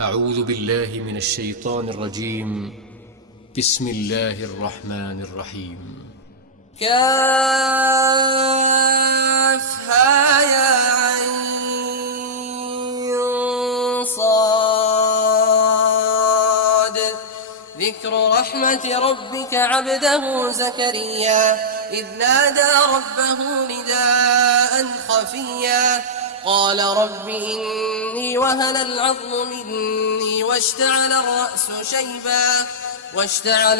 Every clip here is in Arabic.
أعوذ بالله من الشيطان الرجيم. بسم الله الرحمن الرحيم. كافها يا عين صاد. ذكر رحمة ربك عبده زكريا إذ نادى ربه نداء خفيا قال رب إني وهن العظم مني واشتعل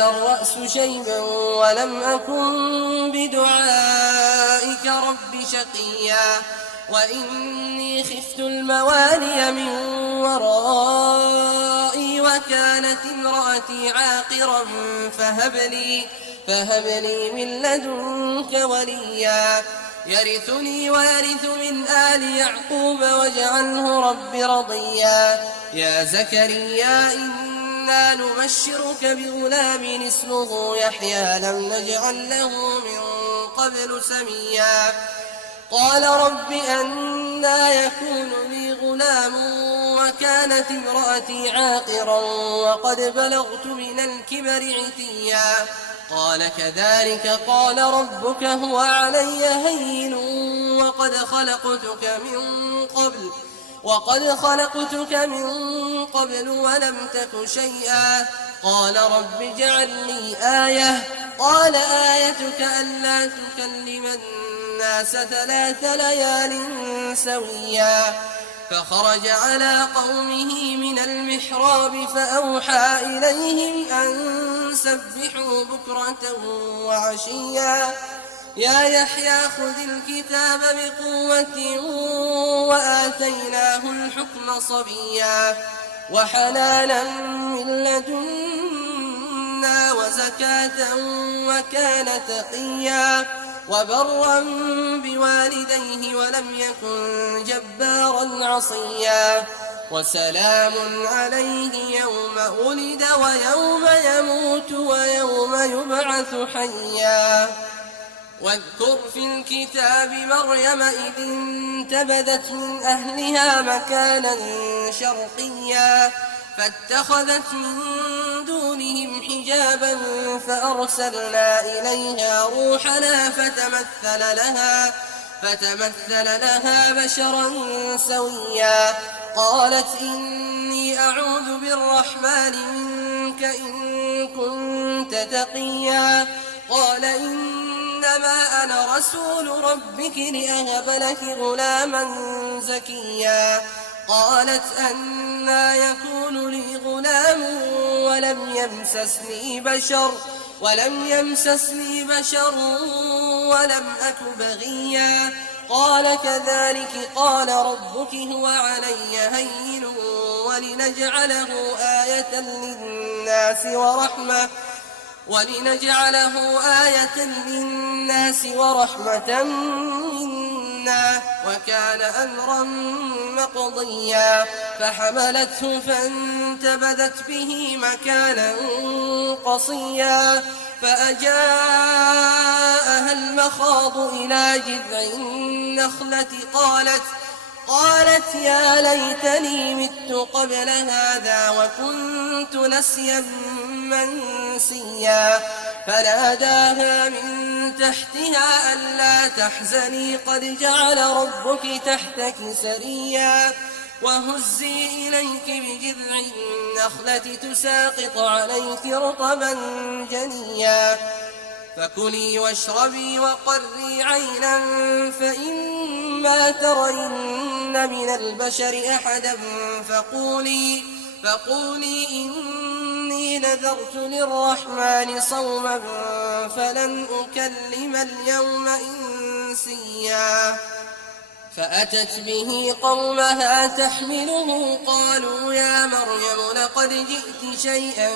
الرأس شيبا ولم أكن بدعائك رب شقيا وإني خفت الموالي من ورائي وكانت امرأتي عاقرا فهب لي من لدنك وليا يرثني ويرث من آل يعقوب واجعله رب رضيا يا زكريا إنا نبشرك بغلام اسمه يحيى لم نجعل له من قبل سميا قال رب أنى يكون لي غلام وكانت امرأتي عاقرا وقد بلغت من الكبر عتيا قال كذلك قال ربك هو علي هين وقد خلقتك من قبل ولم تك شيئا قال رب اجعل لي آية قال آيتك ألا تكلم الناس 3 ليال سويا فخرج على قومه من المحراب فأوحى إليهم أن سبحوا بكرة وعشيا يا يحيى خذ الكتاب بقوة وآتيناه الحكم صبيا وحنانا من لدنا وزكاة وكان تقيا وبرا بوالديه ولم يكن جبارا عصيا وسلام عليه يوم ولد ويوم يموت ويوم يبعث حيا واذكر في الكتاب مريم إذ انتبذت من أهلها مكانا شرقيا فاتخذت من دونهم حجابا فأرسلنا إليها روحنا فتمثل لها بشرا سويا قالت إني أعوذ بالرحمن منك إن كنت تقيا قال إنما أنا رسول ربك لأهب لك غلاما زكيا قالت أنى يكون لي غلام ولم يمسسني بشر ولم أك بغيا قال كذلك قال ربك هو علي هين ولنجعله آية للناس ورحمة منا وكان أمرا مقضيا فحملته فانتبذت به مكانا قصيا فأجاءها المخاض إلى جذع النخلة قالت يا ليتني مت قبل هذا وكنت نسيا منسيا فناداها من تحتها ألا تحزني قد جعل ربك تحتك سريا وهزي إليك بجذع النخلة تساقط عليك رطبا جنيا فكلي واشربي وقري عينا فإما ترين من البشر أحدا فقولي إني نذرت للرحمن صوما فلن أكلم اليوم إنسيا فأتت به قومها تحمله قالوا يا مريم لقد جئت شيئا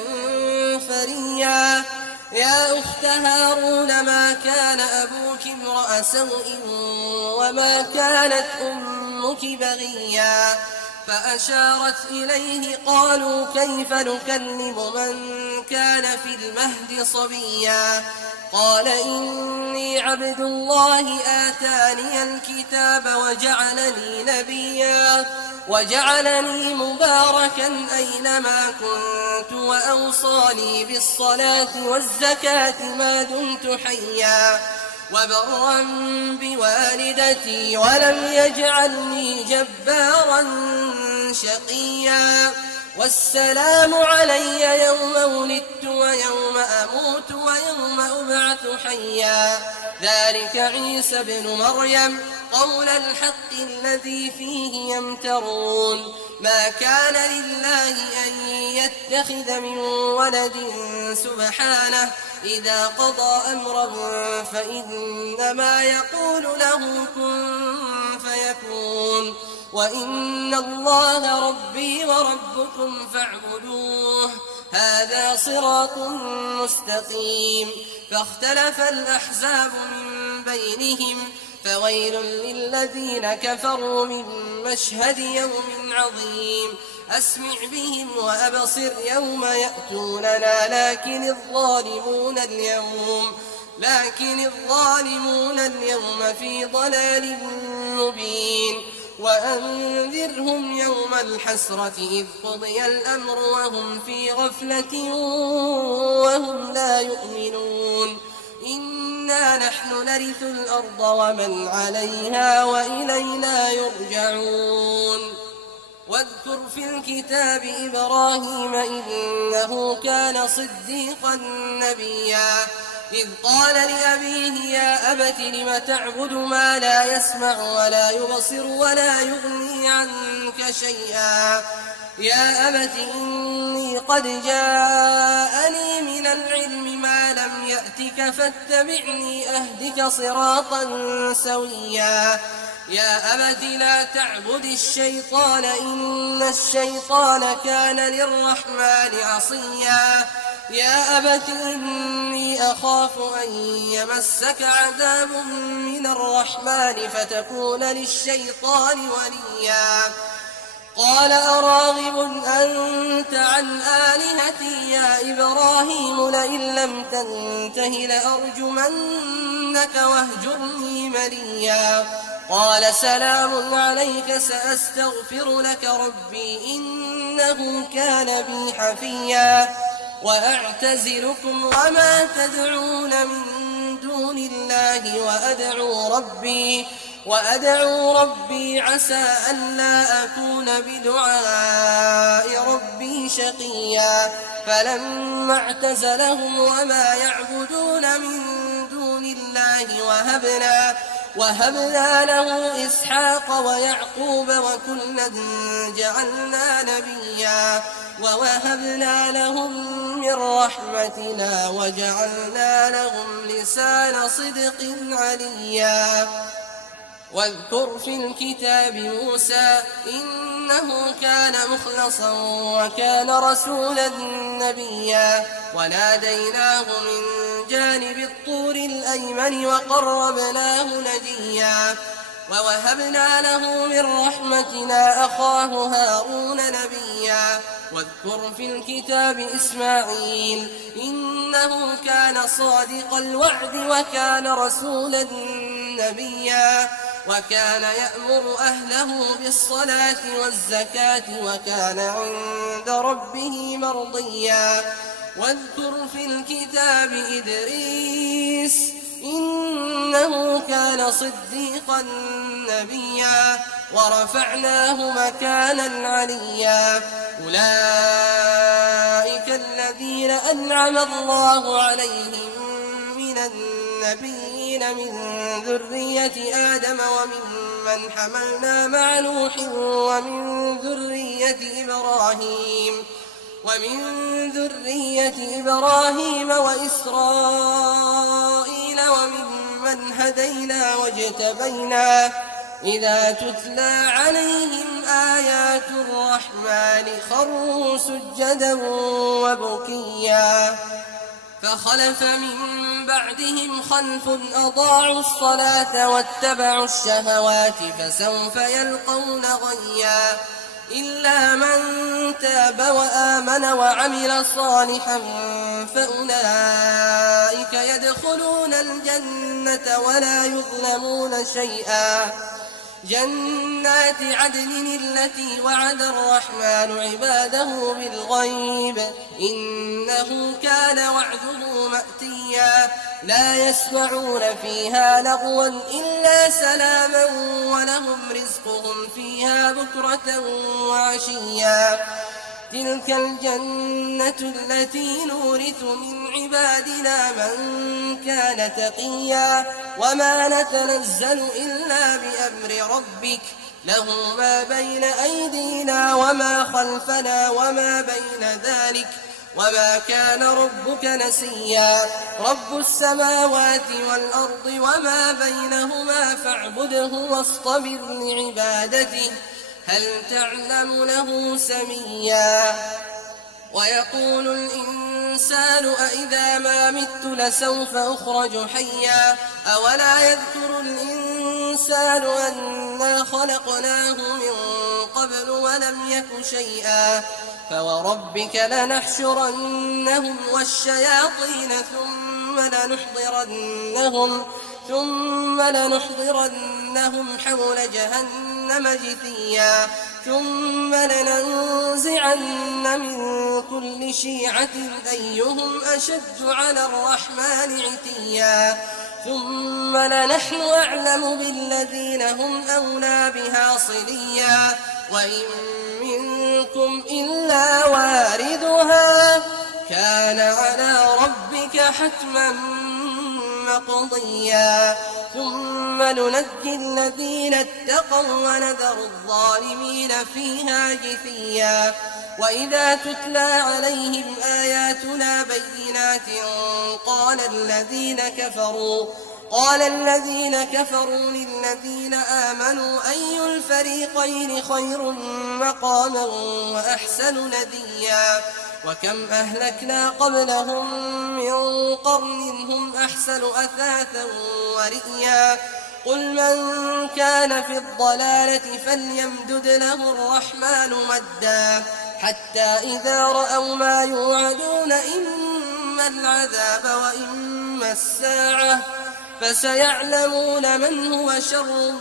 فريا يا أخت هارون ما كان أبوك امرأ سوء وما كانت أمك بغيا فأشارت إليه قالوا كيف نكلم من كان في المهد صبيا قال إني عبد الله آتاني الكتاب وجعلني نبيا وجعلني مباركا مباركا أينما كنت وأوصاني بالصلاة والزكاة ما دمت حيا وبرا بوالدتي ولم يجعلني جبارا شقيا والسلام علي يوم ولدت ويوم أموت ويوم أبعث حيا ذلك عيسى ابن مريم قول الحق الذي فيه يمترون ما كان لله أن يتخذ من ولد سبحانه إذا قضى أمرا فإنما يقول له كن فيكون وإن الله ربي وربكم فاعبدوه هذا صراط مستقيم فاختلف الأحزاب من بينهم فويل للذين كفروا من مشهد يوم عظيم أسمع بهم وأبصر يوم يأتوننا لكن الظالمون اليوم في ضلال مبين وأنذرهم يوم الحسرة إذ قضي الأمر وهم في غفلة وهم لا يؤمنون إنا نحن نرث الأرض ومن عليها وإلينا يرجعون واذكر في الكتاب إبراهيم إنه كان صديقا نبيا إذ قال لأبيه يا أبت لم تعبد ما لا يسمع ولا يبصر ولا يغني عنك شيئا يا أبت إني قد جاءني من العلم ما لم يأتك فاتبعني أهدك صراطا سويا يا أبت لا تعبد الشيطان إن الشيطان كان للرحمن عصيا يا أبت إني أخاف أن يمسك عذاب من الرحمن فتكون للشيطان وليا قال أراغب أنت عن آلهتي يا إبراهيم لئن لم تنته لأرجمنك واهجرني مليا قال سلام عليك سأستغفر لك ربي إنه كان بي حفيا وأعتزلكم وما تدعون من دون الله وأدعو ربي عسى ألا أكون بدعاء ربي شقيا فلما اعتزلهم وما يعبدون من دون الله وهبنا له إسحاق ويعقوب وكلا جعلنا نبيا ووهبنا لهم من رحمتنا وجعلنا لهم لسان صدق عليا واذكر في الكتاب موسى إنه كان مخلصا وكان رسولا نبيا وناديناه من جانب الطور الأيمن وقربناه نجيا ووهبنا له من رحمتنا أخاه هارون نبيا واذكر في الكتاب إسماعيل إنه كان صادق الوعد وكان رسولا نبيا وكان يأمر أهله بالصلاة والزكاة وكان عند ربه مرضيا واذكر في الكتاب إدريس إنه كان صديقا نبيا ورفعناه مكانا عليا أولئك الذين أنعم الله عليهم من النبيين من ذرية آدم وممن حملنا مع نوح ومن ذرية إبراهيم وإسرائيل وممن هدينا واجتبينا إذا تتلى عليهم آيات الرحمن خروا سجدا وبكيا فخلف من بعدهم خلف أضاعوا الصلاة واتبعوا الشهوات فسوف يلقون غيا إلا من تاب وآمن وعمل صالحا فأولئك يدخلون الجنة ولا يظلمون شيئا جنات عدن التي وعد الرحمن عباده بالغيب إنه كان وعده مأتيا لا يسمعون فيها لغوا إلا سلاما ولهم رزقهم فيها بكرة وعشيا تلك الجنة التي نورث من عبادنا من كان تقيا وما نتنزل إلا بأمر ربك له ما بين أيدينا وما خلفنا وما بين ذلك وما كان ربك نسيا رب السماوات والأرض وما بينهما فاعبده واصطبر لعبادته هل تعلم له سميا ويقول الإنسان أإذا ما مت لسوف أخرج حيا أولا يذكر الإنسان أنا خلقناه من قبل ولم يك شيئا فوربك لنحشرنهم والشياطين ثم لنحضرنهم حول جهنم جثيا ثم لننزعن من كل شيعة أيهم أشد على الرحمن عتيا ثم لنحن أعلم بالذين هم أولى بها صليا وإن منكم إلا واردها كان على ربك حتما مقضيا ثم ننجي الذين اتقوا ونذر الظالمين فيها جثيا وإذا تتلى عليهم آياتنا بينات قال الذين كفروا للذين آمنوا أي الفريقين خير مقاما وأحسن نديا وكم أهلكنا قبلهم من قرن هم أحسن أثاثا ورئيا قل من كان في الضلالة فليمدد له الرحمن مدا حتى إذا رأوا ما يوعدون إما العذاب وإما الساعة فسيعلمون من هو شر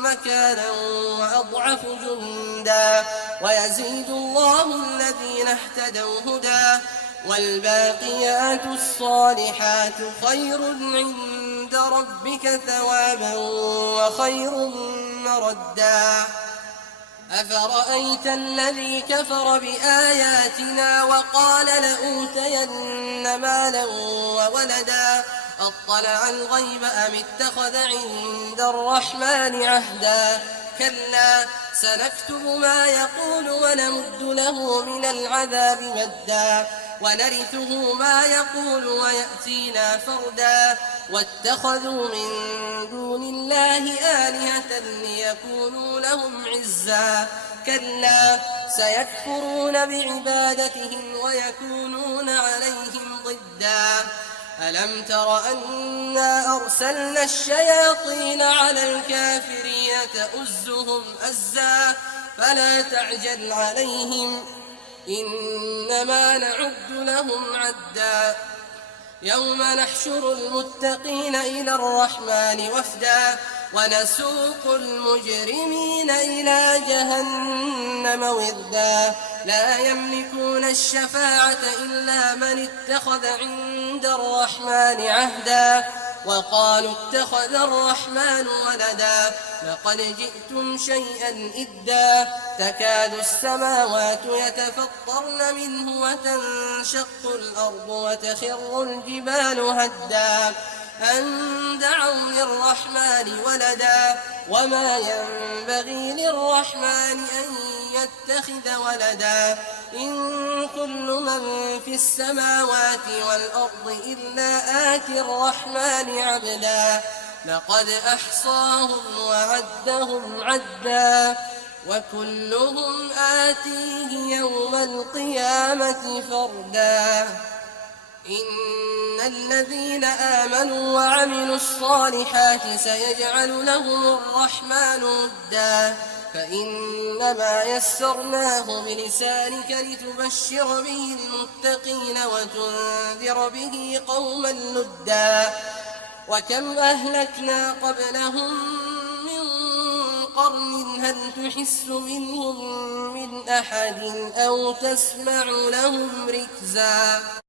مكانا وأضعف جندا ويزيد الله الذين اهتدوا هدى والباقيات الصالحات خير عند ربك ثوابا وخير مردا أفرأيت الذي كفر بآياتنا وقال لأوتين مالا وولدا أطلع الغيب أم اتخذ عند الرحمن عهدا كلا سنكتب ما يقول ونمد له من العذاب مدا ونرثه ما يقول ويأتينا فردا واتخذوا من دون الله آلهة ليكونوا لهم عزا كلا سيكفرون بعبادتهم ويكونون عليهم ضدا ألم تر أنا أرسلنا الشياطين على الكافرين تؤزهم أزا فلا تعجل عليهم إنما نعد لهم عدا يوم نحشر المتقين إلى الرحمن وفدا ونسوق المجرمين إلى جهنم وردا لا يملكون الشفاعة إلا من اتخذ عند الرحمن عهدا وقالوا اتخذ الرحمن ولدا لقد جئتم شيئا إدا تكاد السماوات يتفطرن منه وتنشق الأرض وتخر الجبال هدا أن دعوا للرحمن ولدا وما ينبغي للرحمن أن يتخذ ولدا إن كل من في السماوات والأرض إلا آتي الرحمن عبدا لقد أحصاهم وعدهم عدا وكلهم آتيه يوم القيامة فردا إن الذين آمنوا وعملوا الصالحات سيجعل لهم الرحمن ودا فإنما يسرناه بلسانك لتبشر به المتقين وتنذر به قوما لدا وكم أهلكنا قبلهم من هل تحس منهم من أحد أو تسمع لهم ركزا